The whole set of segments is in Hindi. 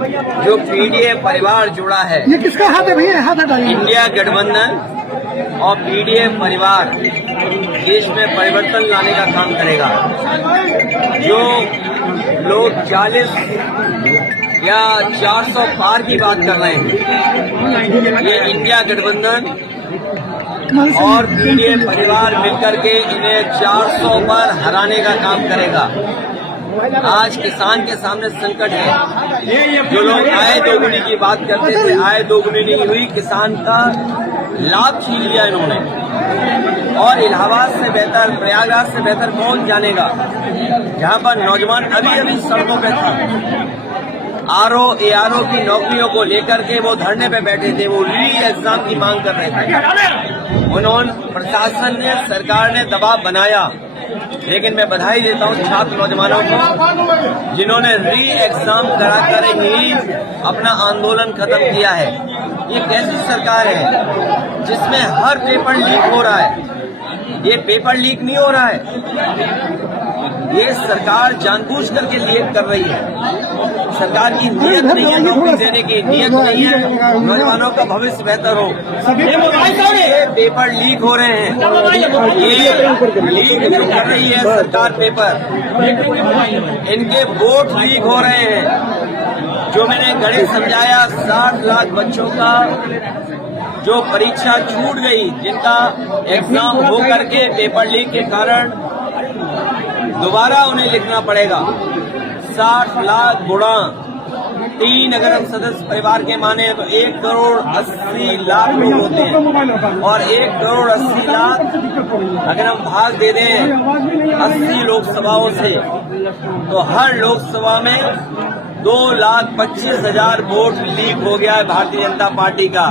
जो पीडीए परिवार जुड़ा है, ये किसका हाथ है भैया? हाथ हटाइए। इंडिया गठबंधन और पीडीए परिवार देश में परिवर्तन लाने का काम करेगा। जो लोग 40 या 400 पार की बात कर रहे हैं, ये इंडिया गठबंधन और पीडीए परिवार मिलकर के इन्हें 400 पर हराने का काम करेगा। आज किसान के सामने संकट है। जो लोग आय दोगुनी की बात करते थे, आय दोगुनी नहीं हुई, किसान का लाभ छीन लिया इन्होंने। और इलाहाबाद से बेहतर, प्रयागराज से बेहतर कौन जानेगा, जहां पर नौजवान अभी अभी सड़कों पे था। आरओ एआरओ की नौकरियों को लेकर के वो धरने पे बैठे थे, वो री एग्जाम की मांग कर रहे थे। उन्होंने, प्रशासन ने, सरकार ने दबाव बनाया, लेकिन मैं बधाई देता हूं छात्र नौजवानों को जिन्होंने री एग्जाम कराकर ही अपना आंदोलन खत्म किया है। ये कैसी सरकार है जिसमें हर पेपर लीक हो रहा है? ये पेपर लीक नहीं हो रहा है, ये सरकार जानबूझ करके लीक कर रही है। सरकार की नीयत नहीं है नौकरी देने की, नीयत नहीं है नौजवानों का भविष्य बेहतर हो। ये पेपर लीक हो रहे हैं, ये लीक जो कर रही है सरकार पेपर, इनके वोट लीक हो रहे हैं। जो मैंने गणित समझाया, 60 लाख बच्चों का जो परीक्षा छूट गई, जिनका एग्जाम हो करके पेपर लीक के कारण दोबारा उन्हें लिखना पड़ेगा। 60 लाख गुणा 3 अगर हम सदस्य परिवार के माने तो 1 करोड़ 80 लाख लोग होते हैं, और 1 करोड़ 80 लाख अगर हम भाग दे दें 80 लोकसभाओं से, तो हर लोकसभा में 2,25,000 वोट लीक हो गया है भारतीय जनता पार्टी का।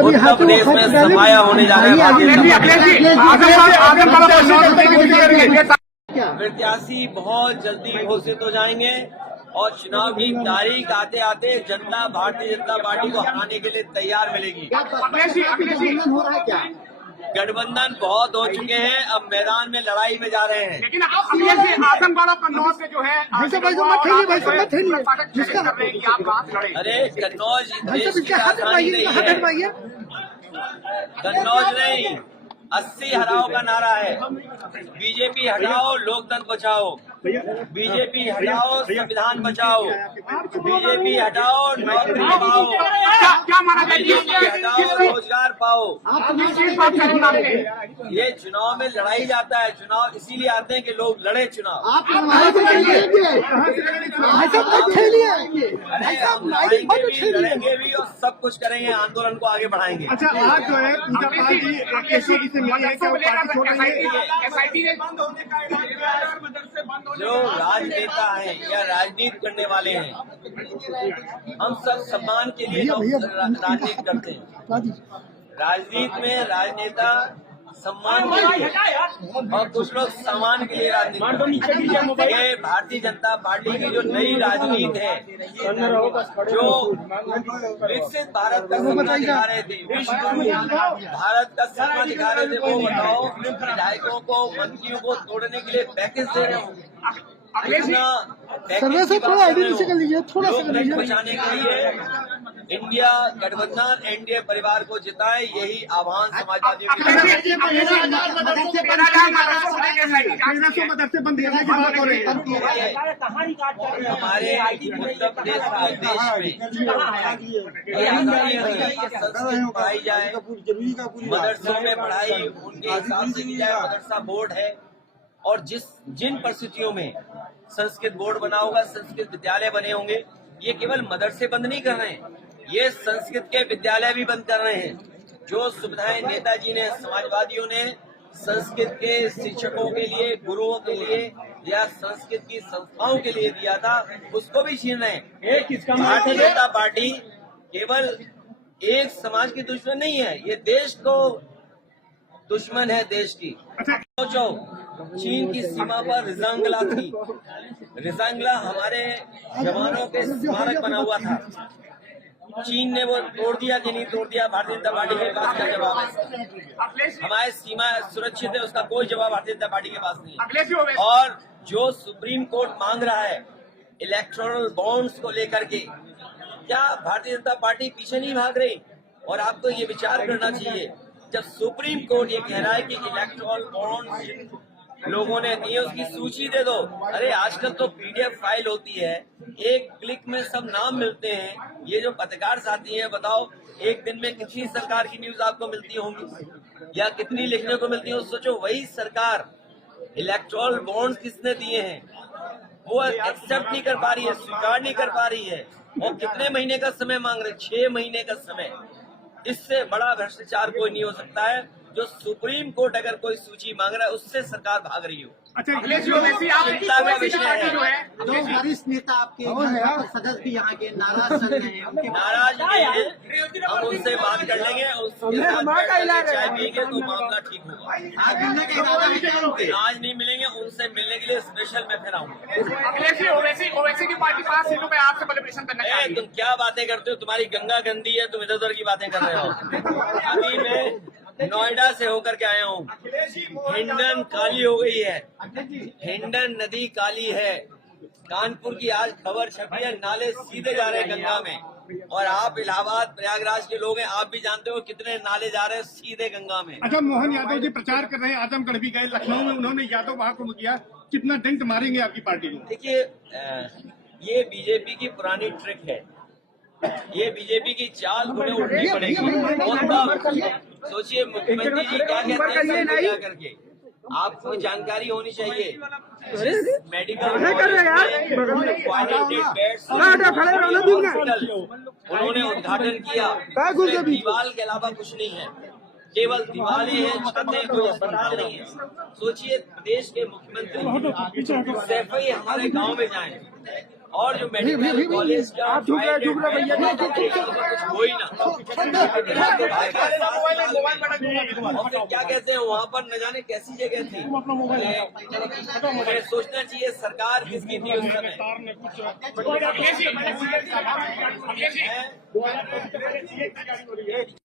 उत्तर प्रदेश में समाया होने जा रहा है भारतीय जनता पार्टी। प्रत्याशी बहुत जल्दी घोषित हो जाएंगे और चुनाव की तारीख आते आते जनता भारतीय जनता पार्टी को हराने के लिए तैयार मिलेगी। गठबंधन बहुत हो चुके हैं, अब मैदान में लड़ाई में जा रहे हैं। लेकिन आजमगढ़ और कन्नौज से जो है, अरे कन्नौज देश की राजधानी नहीं है, कन्नौज नहीं, 80 हटाओ का नारा है। बीजेपी हटाओ, लोकतंत्र बचाओ। बीजेपी हटाओ, संविधान बचाओ। बीजेपी हटाओ, नौकरी पाओ। बीजेपी हटाओ, रोजगार पाओ। ये चुनाव में लड़ाई जाता है, चुनाव इसीलिए आते हैं कि लोग लड़े चुनाव। लड़ेंगे भी और सब कुछ करेंगे, आंदोलन को आगे बढ़ाएंगे। अच्छा, आज जो है पूजा पार्टी से मिली है, जो राजनेता हैं या राजनीति करने वाले हैं, हम सब सम्मान के लिए राजनीति करते हैं। राजनीति में राजनेता सम्मान के लिए और कुछ लोग सम्मान के लिए राजनीति। ये भारतीय जनता पार्टी की जो नई राजनीति है, जो विकसित भारत का सपना दिखा रहे थे, विश्व भारत का सपना दिखा रहे थे, वो बताओ विधायकों को, मंत्रियों को तोड़ने के लिए पैकेज दे रहे हो। सर्वे से थोड़ा आइडेंटिटी कर लीजिए, थोड़ा सा बचाने के लिए इंडिया गठबंधन एनडीए परिवार को जिताए, यही आह्वान समाजवादी हमारे उत्तर प्रदेश के देश में पढ़ाई जाए, मदरसों में पढ़ाई उनके हिसाब से की जाए। मदरसा बोर्ड है, और जिन परिस्थितियों में संस्कृत बोर्ड बना होगा, संस्कृत विद्यालय बने होंगे, ये केवल मदरसे बंद नहीं कर रहे हैं, ये संस्कृत के विद्यालय भी बंद कर रहे हैं। जो सुविधाएं नेताजी ने, समाजवादियों ने संस्कृत के शिक्षकों के लिए, गुरुओं के लिए या संस्कृत की संस्थाओं के लिए दिया था, उसको भी छीन रहे हैं। भारतीय जनता पार्टी केवल एक समाज की दुश्मन नहीं है, ये देश को दुश्मन है, देश की। सोचो, चीन की सीमा पर रिजांगला थी, रिजांगला हमारे जवानों के स्मारक बना हुआ था। चीन ने वो तोड़ दिया कि नहीं तोड़ दिया, भारतीय जनता पार्टी के पास क्या जवाब है? हमारी सीमा सुरक्षित है, उसका कोई जवाब भारतीय जनता पार्टी के पास नहीं है। और जो सुप्रीम कोर्ट मांग रहा है इलेक्टोरल बॉन्ड्स को लेकर के, क्या भारतीय जनता पार्टी पीछे नहीं भाग रही? और आपको ये विचार करना चाहिए, जब सुप्रीम कोर्ट ये कह रहा है कि इलेक्टोरल बॉन्ड लोगों ने दिए उसकी सूची दे दो। अरे आजकल तो पीडीएफ फाइल होती है, एक क्लिक में सब नाम मिलते हैं। ये जो पत्रकार साथी हैं, बताओ एक दिन में कितनी सरकार की न्यूज आपको मिलती होंगी या कितनी लिखने को मिलती हो? सोचो, वही सरकार इलेक्टोरल बॉन्ड किसने दिए हैं वो एक्सेप्ट नहीं कर पा रही है, स्वीकार नहीं कर पा रही है, और कितने महीने का समय मांग रहे? 6 महीने का समय। इससे बड़ा भ्रष्टाचार कोई नहीं हो सकता है। जो सुप्रीम कोर्ट अगर कोई सूची मांग रहा है उससे सरकार भाग रही हो। अच्छा अखिलेश जी, वैसे आप चिंता का विषय है। जो है दो वरिष्ठ नेता आपके सदस्य भी यहाँ के नाराज चल रहे हैं, उनके नाराज नहीं है, हम उनसे बात कर लेंगे, उसके साथ बैठ के चाय पिएंगे तो मामला ठीक होगा। आज मिलने के इरादा है उनके। आज नहीं मिलेंगे, उनसे मिलने के लिए स्पेशल मैं फिर आऊंगा। अखिलेश जी, ओवैसी की पार्टी 5 सीटों पे आपसे सेलिब्रेशन करना ए, चाहिए। तुम क्या बातें करते हो? तुम्हारी गंगा गंदी है, तुम इधर उधर की बातें कर रहे हो। अभी मैं नोएडा से होकर के आया हूँ। हिंडन काली हो गई है, हिंडन नदी काली है। कानपुर की आज खबर छपी है, नाले सीधे जा रहे हैं गंगा में। और आप इलाहाबाद प्रयागराज के लोग हैं, आप भी जानते हो कितने नाले जा रहे हैं सीधे गंगा में। अच्छा, मोहन यादव जी प्रचार कर रहे हैं, आजमगढ़ भी गए, लखनऊ में उन्होंने यादव वहां को किया। कितना डंक मारेंगे आपकी पार्टी को? देखिए, ये बीजेपी की पुरानी ट्रिक है, ये बीजेपी की चाल उन्हें उठनी पड़ेगी। और तब सोचिए मुख्यमंत्री जी क्या कहते हैं सबको क्या करके, आपको जानकारी होनी चाहिए। मेडिकल उन्होंने उद्घाटन किया, दीवार के अलावा कुछ नहीं है, केवल दीवारें हैं, छतें, कोई अस्पताल नहीं है। सोचिए देश के मुख्यमंत्री सिर्फ ही हमारे गांव में जाएं और जो मेडिकल कॉलेज का कुछ हो ही ना, और फिर क्या कहते हैं वहाँ पर न जाने कैसी जगह थी। सोचना चाहिए सरकार किसकी थी उस समय। अखिलेश जी